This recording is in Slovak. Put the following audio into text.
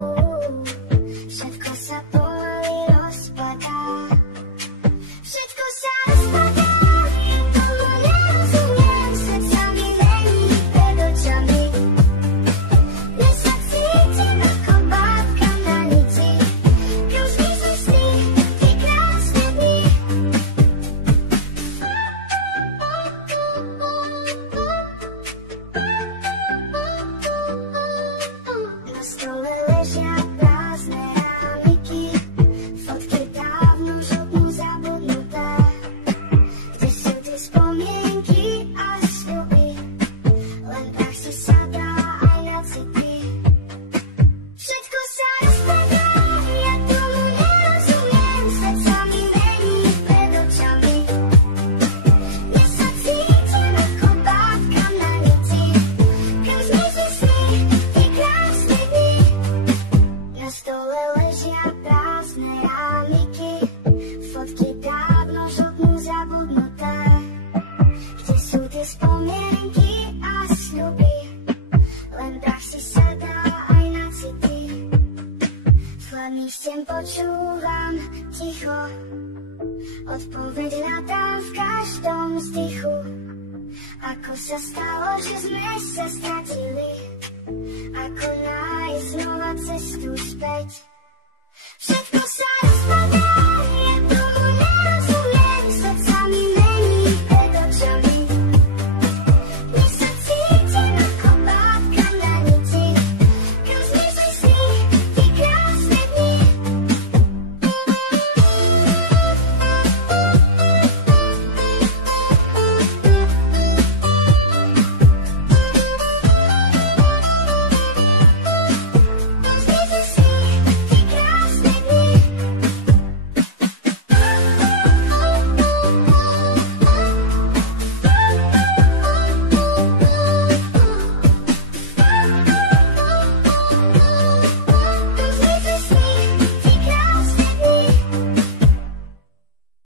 Všetko sa pomaly rozpadá. Všetko sa rozpadá, ja tomu nerozumiem. Svet sa mi mení pred očami. Ja sa cítim ako bábka na nici. Kam zmizli sny, tie krásne dni. Na stole ležia prázdne rámiky, fotky dávno žltnú zabudnuté. Kde sú tie spomienky a sľuby, len tak si sadá aj na city. Všetko sa rozpadá, ja tomu nerozumiem. Svet sa mi mení pred očami. Ja sa cítim ako bábka na nici. Kam zmizli sny, tie krásne dni. Na stole ležia prázdne rámiky, fotky dávno žltnú zabudnuté. Kde sú tie spomienky a sľuby, len prach si sadá aj na city. Chladných stien počúvam ticho, odpoveď hľadám v každom vzdychu. Ako sa stalo, že sme sa stratili, ako nájsť znova cestu späť.